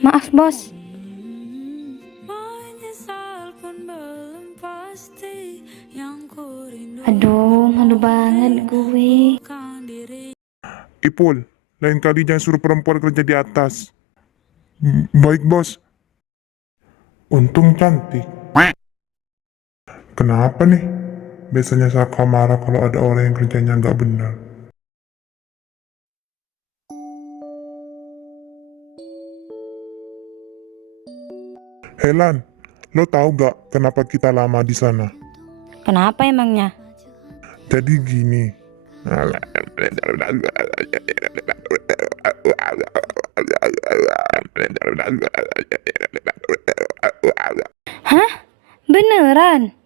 Maaf bos. Aduh, malu banget gue. Ipul, lain kali jangan suruh perempuan kerja di atas. Baik bos. Untung cantik. Kenapa nih? Biasanya Saka marah kalau ada orang yang kerjanya nggak benar. Helan, lo tahu gak kenapa kita lama di sana? Kenapa emangnya? Jadi gini. Hah? Beneran?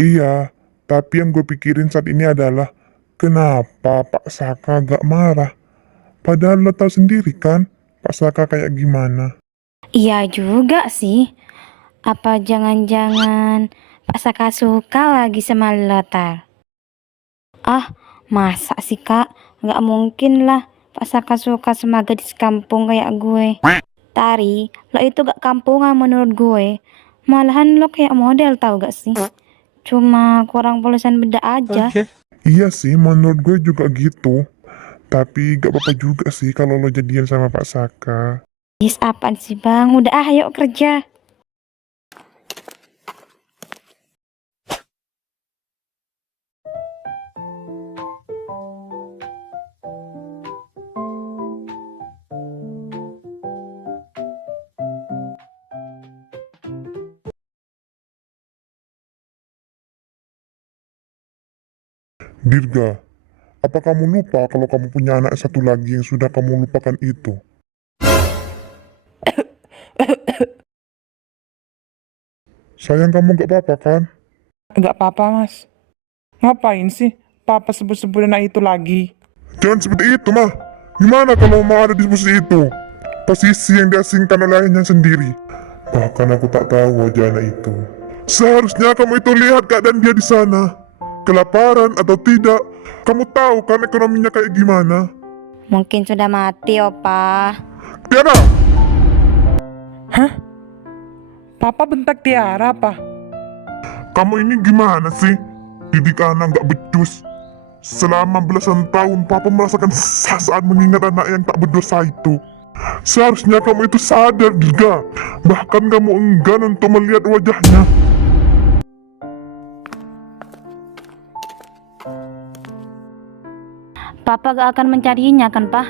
Iya, tapi yang gue pikirin saat ini adalah kenapa Pak Saka gak marah? Padahal lo tahu sendiri kan, Pak Saka kayak gimana. Iya juga sih. Apa jangan-jangan Pak Saka suka lagi sama Lotar? Ah, masa sih kak? Gak mungkin lah Pak Saka suka sama gadis kampung kayak gue. Tari, lo itu gak kampungan menurut gue. Malahan lo kayak model tau gak sih? Cuma kurang polusan beda aja. Iya sih, menurut gue juga gitu. Tapi gak apa-apa juga sih kalau lo jadian sama Pak Saka. Apaan sih bang? Udah yuk kerja. Dirga, apa kamu lupa kalau kamu punya anak satu lagi yang sudah kamu lupakan itu? Sayang, kamu gak apa-apa kan? Nggak apa-apa, Mas. Ngapain sih Papa sebut-sebut anak itu lagi? Jangan seperti itu, mah. Gimana kalau mau ada di posisi itu? Posisi yang diasingkan oleh ayahnya sendiri. Bahkan aku tak tahu wajah anak itu. Seharusnya kamu itu lihat keadaan dia di sana. Kelaparan atau tidak, kamu tahu kan ekonominya kayak gimana? Mungkin sudah mati, Opa. Tiara! Hah? Papa bentak Tiara, apa? Kamu ini gimana sih? Didik anak gak becus. Selama belasan tahun, Papa merasakan saat mengingat anak yang tak berdosa itu. Seharusnya kamu itu sadar juga. Bahkan kamu enggan untuk melihat wajahnya. Papa gak akan mencarinya kan, Pak?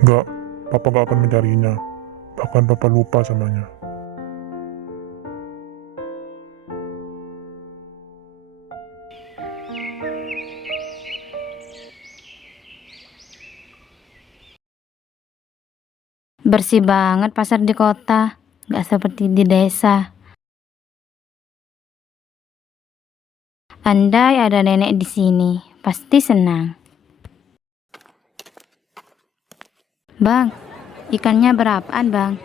Enggak, Papa gak akan mencarinya. Bahkan Papa lupa samanya. Bersih banget pasar di kota. Gak seperti di desa. Andai ada nenek di sini, pasti senang. Bang, ikannya berapaan, Bang?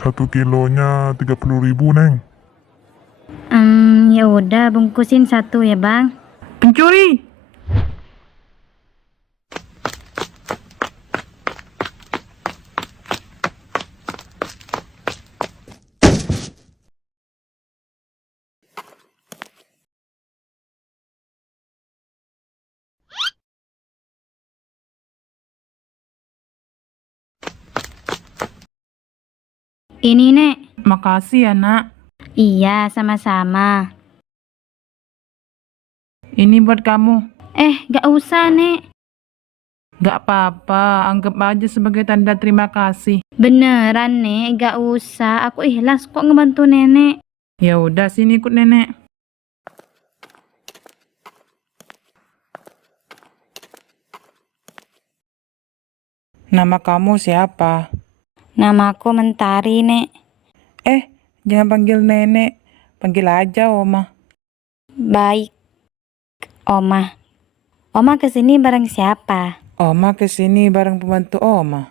1 kilonya 30.000, Neng. Ya udah bungkusin 1 ya, Bang. Pencuri! Ini, Nek. Makasih ya, Nak. Iya, sama-sama. Ini buat kamu. Gak usah, Nek. Gak apa-apa, anggap aja sebagai tanda terima kasih. Beneran, Nek, gak usah. Aku ikhlas kok ngebantu nenek. Ya udah, sini ikut nenek. Nama kamu siapa? Namaku Mentari, Nek. Jangan panggil nenek, panggil aja Oma. Baik, Oma. Oma kesini bareng siapa? Oma kesini bareng pembantu Oma.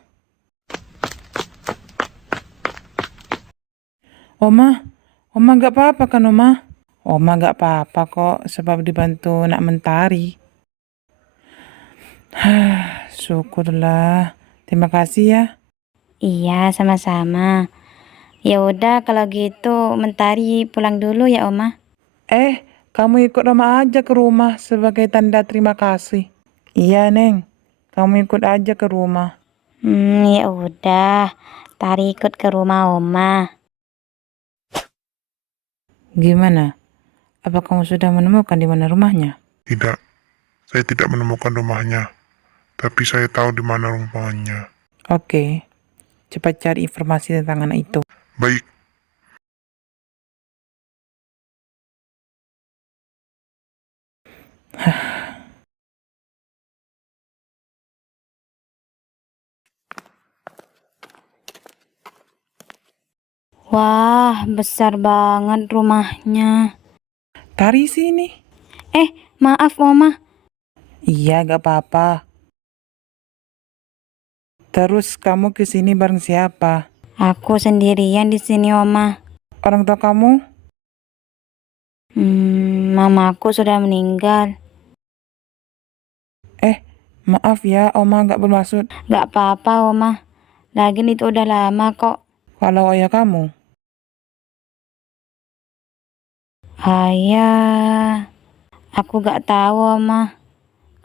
Oma gak apa-apa kan Oma? Oma gak apa-apa kok, sebab dibantu nak Mentari. Syukurlah, terima kasih ya. Iya, sama-sama. Ya udah kalau gitu Mentari pulang dulu ya Oma. Kamu ikut Roma aja ke rumah sebagai tanda terima kasih. Iya, Neng. Kamu ikut aja ke rumah. Ya udah. Tari ikut ke rumah Oma. Gimana? Apa kamu sudah menemukan di mana rumahnya? Tidak, saya tidak menemukan rumahnya, tapi saya tahu di mana rumahnya. Oke, cepat cari informasi tentang anak itu. Baik, Wah, besar banget rumahnya. Tari sini. Maaf Oma. Iya, gak apa-apa. Terus kamu ke sini bareng siapa? Aku sendirian di sini Oma. Orang tua kamu? Mamaku sudah meninggal. Maaf ya, Oma gak bermaksud. Gak apa-apa Oma. Lagian itu udah lama kok. Kalau ayah kamu? Ayah, aku gak tahu Oma.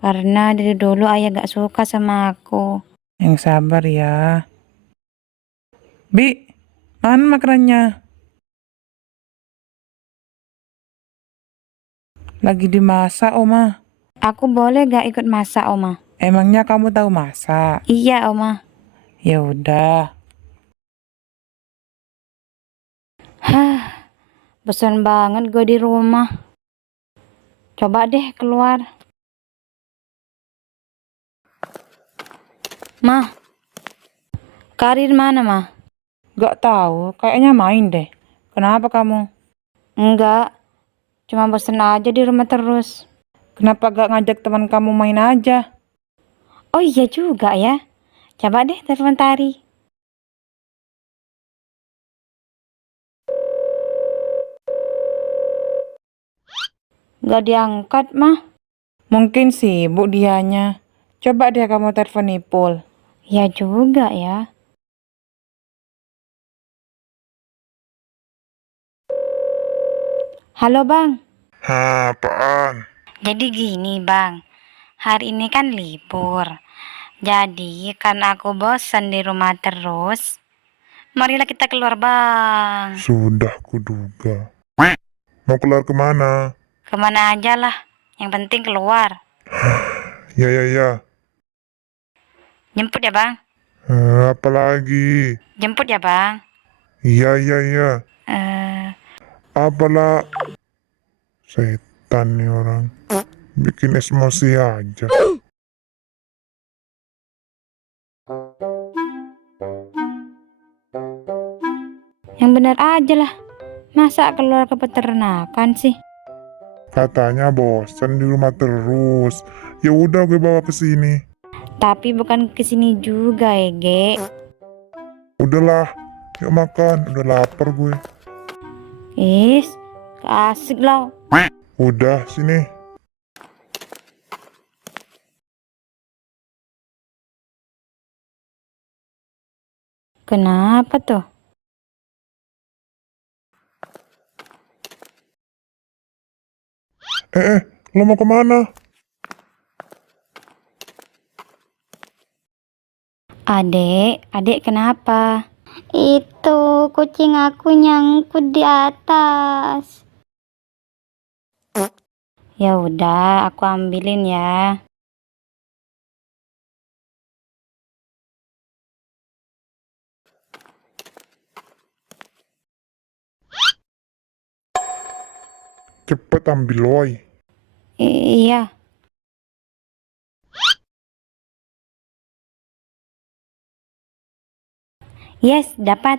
Karena dari dulu ayah gak suka sama aku. Yang sabar ya. Bi, mana makanannya? Lagi dimasak, Oma. Aku boleh gak ikut masak Oma? Emangnya kamu tahu masak? Iya Oma. Ya udah. Bosan banget gue di rumah. Coba deh keluar. Mah, Karin mana mah? Gak tahu, kayaknya main deh. Kenapa kamu? Enggak, cuma bosan aja di rumah terus. Kenapa gak ngajak teman kamu main aja? Oh iya juga ya. Coba deh telepon Tari. Gak diangkat mah. Mungkin sibuk dianya. Coba deh kamu telepon Ipul. Ya juga ya. Halo Bang. apaan? Jadi gini Bang. Hari ini kan libur. Jadi karena aku bosan di rumah terus. Marilah kita keluar Bang. Sudah kuduga. Mau keluar kemana? Kemana aja lah. Yang penting keluar. Ya, ya, ya. Jemput ya Bang. Apa lagi? Jemput ya Bang. Iya, iya, iya. Eh, Apalah. Setan nih orang. Bikin emosi aja. yang benar aja lah. Masa keluar ke peternakan sih? Katanya bosan di rumah terus. Ya udah gue bawa ke sini. Tapi bukan ke sini juga ya, Ge. Udahlah, yuk makan. Udah lapar gue. Is, asik lah. Udah sini. Kenapa tuh? Lo mau kemana? Adek kenapa? Itu kucing aku nyangkut di atas. Ya udah, aku ambilin ya. Cepet ambil woi. Iya. Yes, dapat.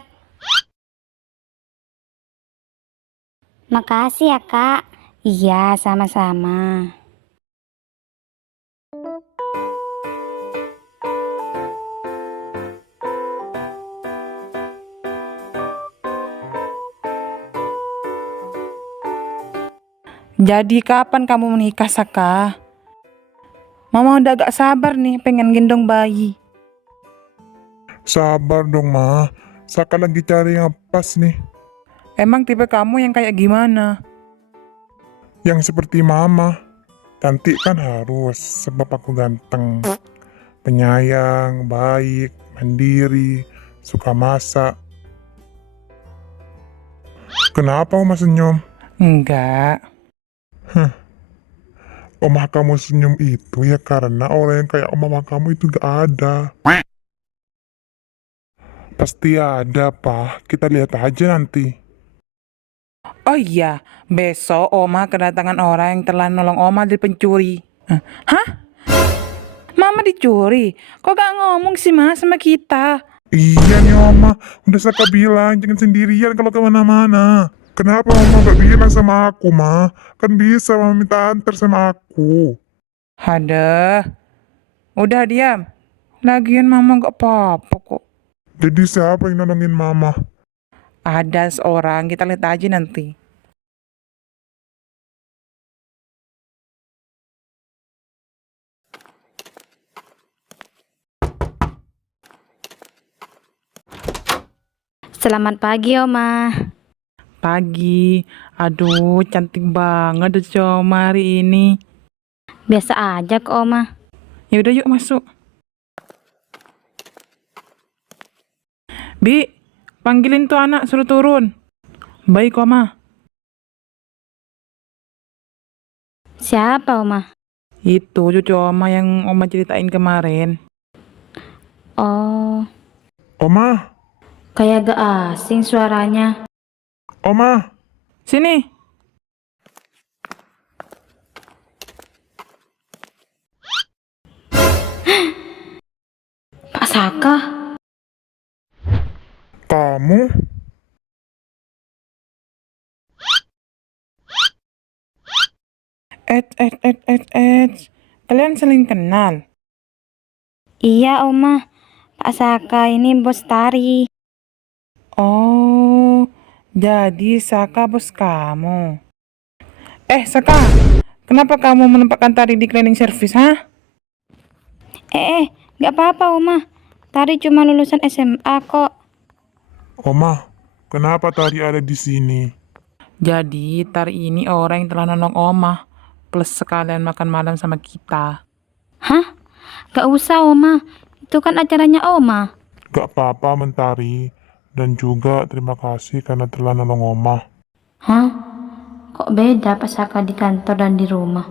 Makasih ya, Kak. Iya, sama-sama. Jadi kapan kamu menikah, Saka? Mama udah gak sabar nih pengen gendong bayi. Sabar dong, Ma. Saka lagi cari yang pas nih. Emang tipe kamu yang kayak gimana? Yang seperti Mama. Cantik kan harus, sebab aku ganteng. Penyayang, baik, mandiri, suka masak. Kenapa Oma senyum? Enggak. Omah kamu senyum itu ya karena orang yang kayak mama kamu itu gak ada. Pasti ada, Pak. Kita lihat aja nanti. Oh iya, besok Oma kedatangan orang yang telah nolong Oma dari pencuri. Hah? Mama dicuri? Kok gak ngomong sih Mas sama kita? Iya nih Oma, udah Saka bilang jangan sendirian kalau kemana-mana. Kenapa Mama gak bilang sama aku, Ma? Kan bisa Mama minta antar sama aku. Ada. Udah diam. Lagian Mama gak apa-apa kok. Jadi siapa yang nolongin Mama? Ada seorang, kita lihat aja nanti. Selamat pagi, Oma. Pagi. Aduh, cantik banget deh Oma hari ini. Biasa aja kok, Oma. Ya udah yuk masuk. Bi, panggilin tuh anak suruh turun. Baik, Oma. Siapa, Oma? Itu cucu Oma yang Oma ceritain kemarin. Oh, Oma, kayak gak asing suaranya. Oma, Sini. Pak Saka? kamu? Kalian saling kenal? Iya, Oma. Pak Saka ini bos Tari. Oh, jadi Saka bos kamu. Saka, kenapa kamu menempatkan Tari di cleaning service, ha? Gak apa-apa, Oma. Tari cuma lulusan SMA kok. Oma, kenapa tadi ada di sini? Jadi Tari ini orang yang telah nolong Oma, plus sekalian makan malam sama kita. Hah? Gak usah, Oma. Itu kan acaranya Oma. Gak apa-apa Mentari. Dan juga terima kasih karena telah nolong Oma. Hah? Kok beda Pak Saka di kantor dan di rumah?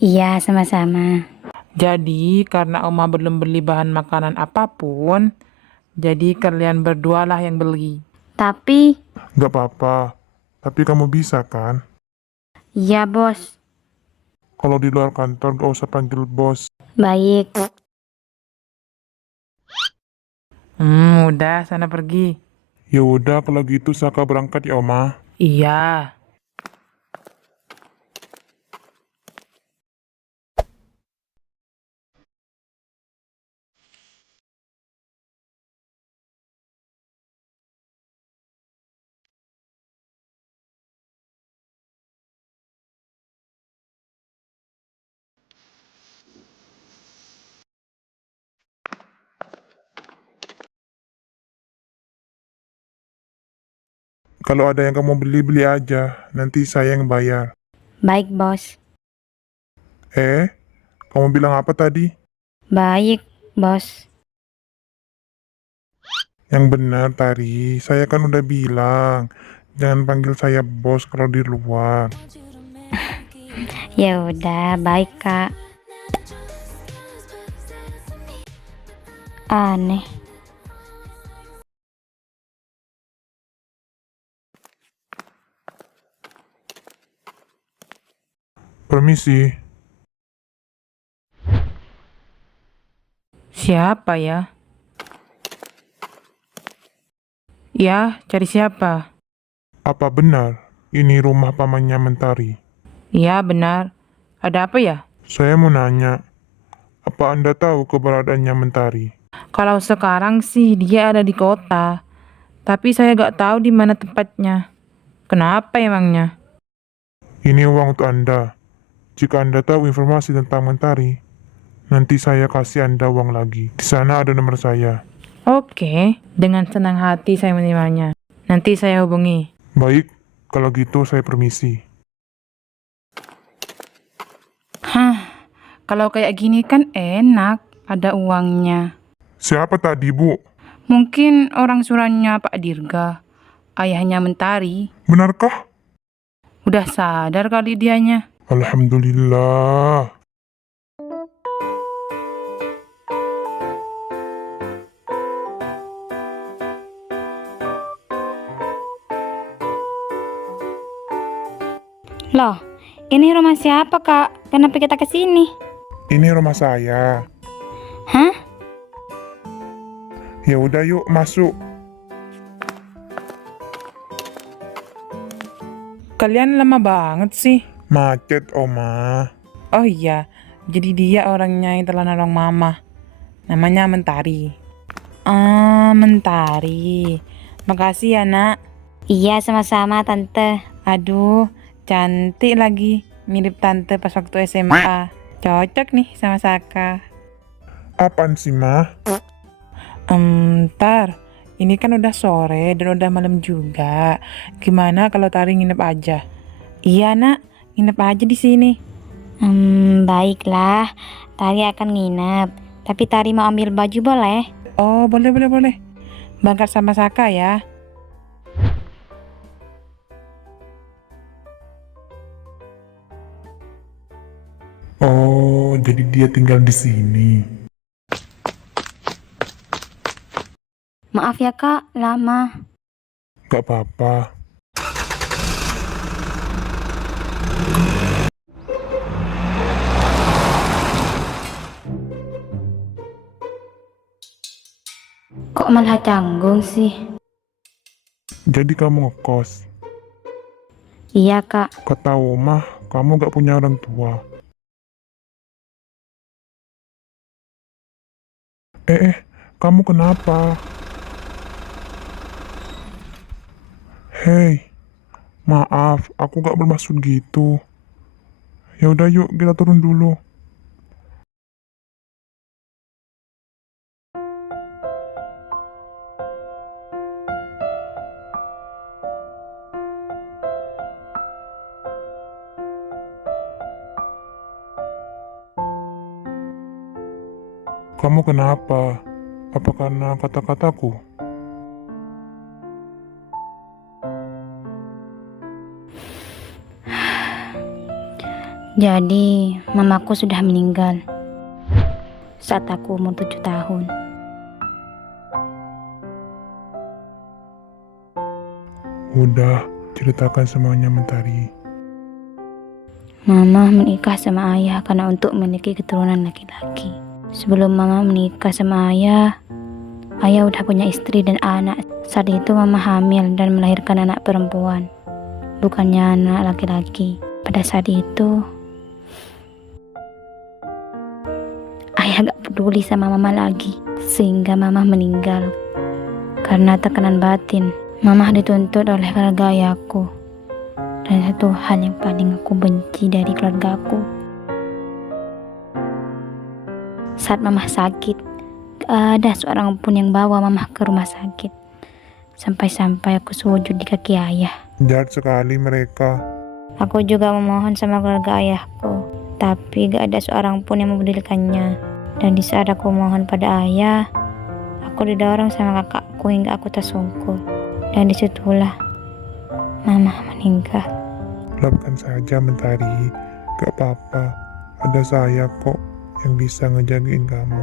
Iya, sama-sama. Jadi karena Oma belum beli bahan makanan apapun, jadi kalian berdua lah yang beli. Tapi, Gak apa-apa. Tapi kamu bisa kan? iya bos. Kalau di luar kantor gak usah panggil bos. Baik. Udah sana pergi. Ya udah kalau gitu Saka berangkat ya Oma. Iya. Kalau ada yang kamu beli-beli aja. Nanti saya yang bayar. Baik bos. Kamu bilang apa tadi? Baik bos. Yang benar Tari. Saya kan udah bilang. Jangan panggil saya bos kalau di luar. Ya udah, baik kak. Aneh. Permisi. Siapa ya? Ya, cari siapa? Apa benar ini rumah pamannya Mentari? Iya, benar. Ada apa ya? Saya mau nanya. Apa Anda tahu keberadaannya Mentari? Kalau sekarang sih dia ada di kota, tapi saya gak tahu di mana tempatnya. Kenapa emangnya? Ini uang untuk Anda. Jika Anda tahu informasi tentang Mentari, nanti saya kasih Anda uang lagi. Di sana ada nomor saya. Oke, dengan senang hati saya menerimanya. Nanti saya hubungi. Baik, kalau gitu saya permisi. Hah, kalau kayak gini kan enak, ada uangnya. Siapa tadi, Bu? Mungkin orang surannya Pak Dirga, ayahnya Mentari. Benarkah? Udah sadar kali dianya. Alhamdulillah. Loh, ini rumah siapa, Kak? Kenapa kita ke sini? Ini rumah saya. Hah? Ya udah yuk masuk. Kalian lama banget sih. Macet, Oma. Oh iya, jadi dia orangnya yang telah nolong mama. Namanya Mentari. Ah, Mentari. Makasih ya, Nak. Iya, sama-sama, Tante. Aduh, cantik lagi. Mirip tante pas waktu SMA. Cocok nih sama Saka. Apaan sih, Ma? Ntar, ini kan udah sore dan udah malam juga. Gimana kalau Tari nginep aja? Iya, Nak. Nginep aja di sini. Baiklah. Tari akan nginep. Tapi Tari mau ambil baju boleh? Oh, boleh. Berangkat sama Saka ya. Oh, jadi dia tinggal di sini. Maaf ya, Kak. Lama. Gak apa-apa. Kok malah canggung sih? Jadi kamu ngekos. Iya, Kak. Kata Oma, kamu gak punya orang tua. Kamu kenapa? Hei, maaf, aku gak bermaksud gitu. Ya udah yuk, kita turun dulu. Kamu kenapa? Apa karena kata-kataku? Jadi, mamaku sudah meninggal saat aku umur 7 tahun. Udah, ceritakan semuanya, Mentari. Mama menikah sama ayah karena untuk memiliki keturunan laki-laki. Sebelum mama menikah sama ayah udah punya istri dan anak. Saat itu mama hamil dan melahirkan anak perempuan, bukannya anak laki-laki. Pada saat itu, ayah gak peduli sama mama lagi, sehingga mama meninggal. Karena tekanan batin, mama dituntut oleh keluarga ayahku. Dan satu hal yang paling aku benci dari keluargaku, saat mama sakit, gak ada seorang pun yang bawa mama ke rumah sakit. Sampai-sampai aku sujud di kaki ayah. Jahat sekali mereka. Aku juga memohon sama keluarga ayahku, tapi gak ada seorang pun yang mempedulikannya. Dan di saat aku mohon pada ayah, aku didorong sama kakakku hingga aku tersungkur. Dan disitulah mama meninggal. Lakukan saja, Mentari. Gak apa-apa. Ada saya kok yang bisa ngejagain kamu.